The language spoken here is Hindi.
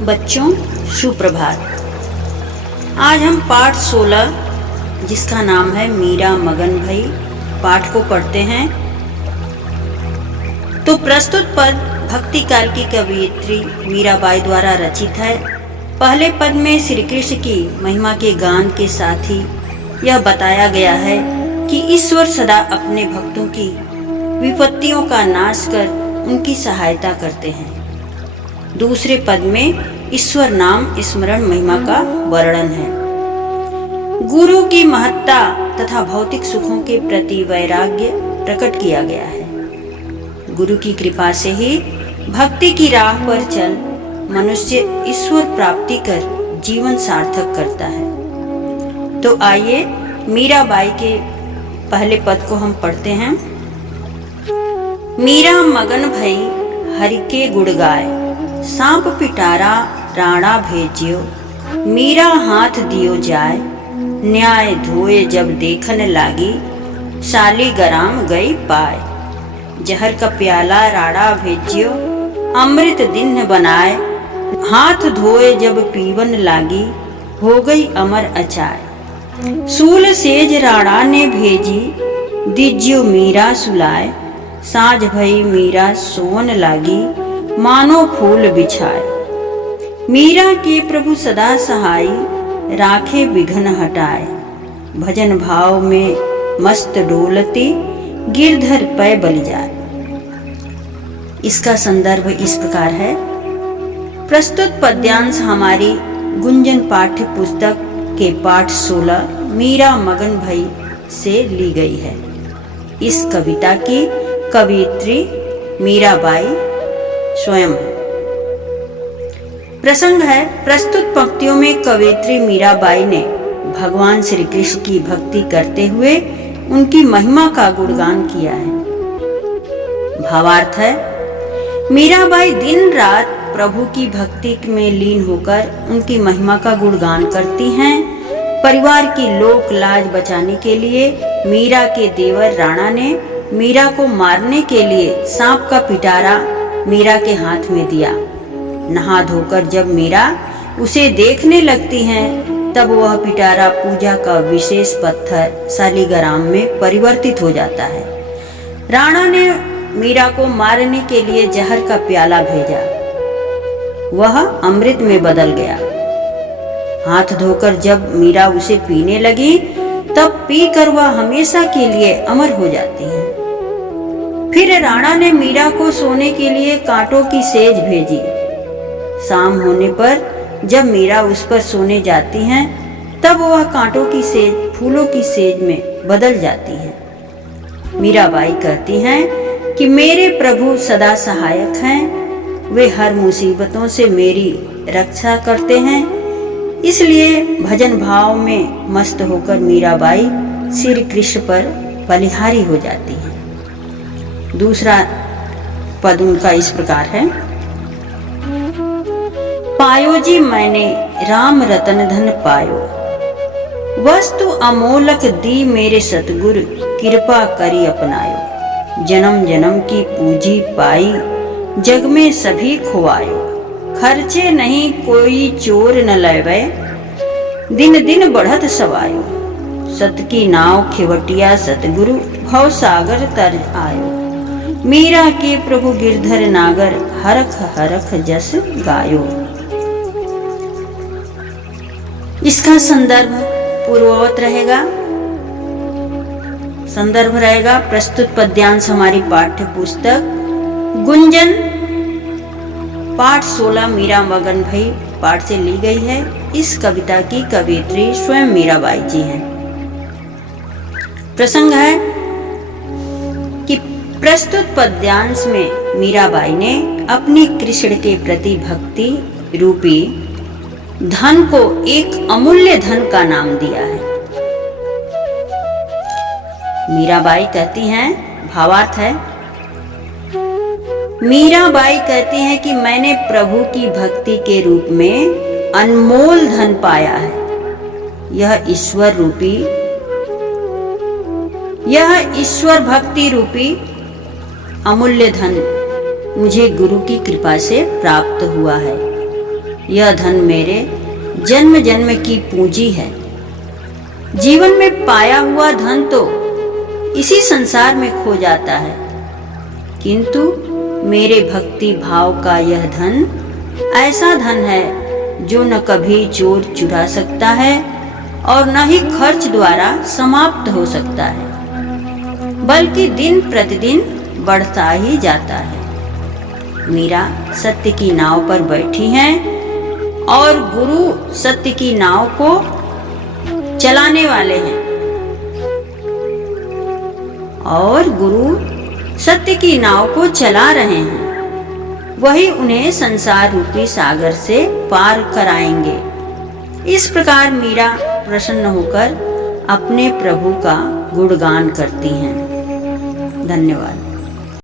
बच्चों, सुप्रभात। आज हम पाठ 16 जिसका नाम है मीरा मगन भई पाठ को पढ़ते हैं। तो प्रस्तुत पद भक्ति काल की कवयित्री मीराबाई द्वारा रचित है। पहले पद में श्री कृष्ण की महिमा के गान के साथ ही यह बताया गया है कि ईश्वर सदा अपने भक्तों की विपत्तियों का नाश कर उनकी सहायता करते हैं। दूसरे पद में ईश्वर नाम स्मरण महिमा का वर्णन है। गुरु की महत्ता तथा भौतिक सुखों के प्रति वैराग्य प्रकट किया गया है। गुरु की कृपा से ही भक्ति की राह पर चल मनुष्य ईश्वर प्राप्ति कर जीवन सार्थक करता है। तो आइए मीराबाई के पहले पद को हम पढ़ते हैं। मीरा मगन भई हरि के गुण गाय, सांप पिटारा राणा भेजियो, मीरा हाथ दियो जाय, न्याय धोए जब देखन लागी, शालीग्राम गई पाए, जहर का प्याला राणा भेजियो, अमृत दिन बनाए, हाथ धोए जब पीवन लागी, हो गई अमर अचाय, सूल सेज राणा ने भेजी, दीजियो मीरा सुलाए, साँझ भई मीरा सोवन लागी, मानो फूल बिछाए, मीरा के प्रभु सदा सहाय, राखे विघ्न हटाए, भजन भाव में मस्त डोलती, गिरधर पै बलि जाए। इसका संदर्भ इस प्रकार है। प्रस्तुत पद्यांश हमारी गुंजन पाठ्य पुस्तक के पाठ 16 मीरा मगन भई से ली गई है। इस कविता की कवयित्री मीराबाई स्वयं है। प्रसंग है, प्रस्तुत पंक्तियों में कवयित्री मीराबाई ने भगवान श्री कृष्ण की भक्ति करते हुए उनकी महिमा का गुणगान किया है। भावार्थ है, मीराबाई दिन रात प्रभु की भक्ति में लीन होकर उनकी महिमा का गुणगान करती हैं। परिवार की लोक लाज बचाने के लिए मीरा के देवर राणा ने मीरा को मारने के लिए सांप का पिटारा मीरा के हाथ में दिया। नहा धोकर जब मीरा उसे देखने लगती हैं, तब वह पिटारा पूजा का विशेष पत्थर शालीग्राम में परिवर्तित हो जाता है। राणा ने मीरा को मारने के लिए जहर का प्याला भेजा, वह अमृत में बदल गया। हाथ धोकर जब मीरा उसे पीने लगी, तब पीकर वह हमेशा के लिए अमर हो जाती है। फिर राणा ने मीरा को सोने के लिए कांटों की सेज भेजी। शाम होने पर जब मीरा उस पर सोने जाती हैं, तब वह कांटों की सेज फूलों की सेज में बदल जाती है। मीराबाई कहती हैं कि मेरे प्रभु सदा सहायक हैं, वे हर मुसीबतों से मेरी रक्षा करते हैं। इसलिए भजन भाव में मस्त होकर मीराबाई श्री कृष्ण पर बलिहारी हो जाती है। दूसरा पद उनका इस प्रकार है। पायो जी मैंने राम रतन धन पायो, वस्तु अमोलक दी मेरे सतगुरु, कृपा करी अपनायो, जन्म जन्म की पूंजी पाई, जग में सभी खुआयो, खर्चे नहीं कोई चोर न लैवे, दिन दिन बढ़त सवायो, सत की नाव खिवटिया सतगुरु, भव सागर तर आयो, मीरा के प्रभु गिरधर नागर, हरख हरख जस गायो। इसका संदर्भ पूर्ववत रहेगा। संदर्भ रहेगा प्रस्तुत पद्यांश हमारी पाठ्य पुस्तक गुंजन पाठ 16 मीरा मगन भई पाठ से ली गई है। इस कविता की कवयित्री स्वयं मीराबाई जी हैं। प्रसंग है कि प्रस्तुत पद्यांश में मीराबाई ने अपनी कृष्ण के प्रति भक्ति रूपी धन को एक अमूल्य धन का नाम दिया है। मीराबाई कहती हैं, भावार्थ है, मीराबाई कहती हैं कि मैंने प्रभु की भक्ति के रूप में अनमोल धन पाया है। यह ईश्वर भक्ति रूपी अमूल्य धन मुझे गुरु की कृपा से प्राप्त हुआ है। यह धन मेरे जन्म जन्म की पूंजी है। जीवन में पाया हुआ धन तो इसी संसार में खो जाता है, किंतु मेरे भक्ति भाव का यह धन ऐसा धन है जो न कभी चोर चुरा सकता है और न ही खर्च द्वारा समाप्त हो सकता है, बल्कि दिन प्रतिदिन बढ़ता ही जाता है। मीरा सत्य की नाव पर बैठी हैं और गुरु सत्य की नाव को चलाने वाले हैं, और गुरु सत्य की नाव को चला रहे हैं। वही उन्हें संसार रूपी सागर से पार कराएंगे। इस प्रकार मीरा प्रसन्न होकर अपने प्रभु का गुणगान करती हैं। धन्यवाद।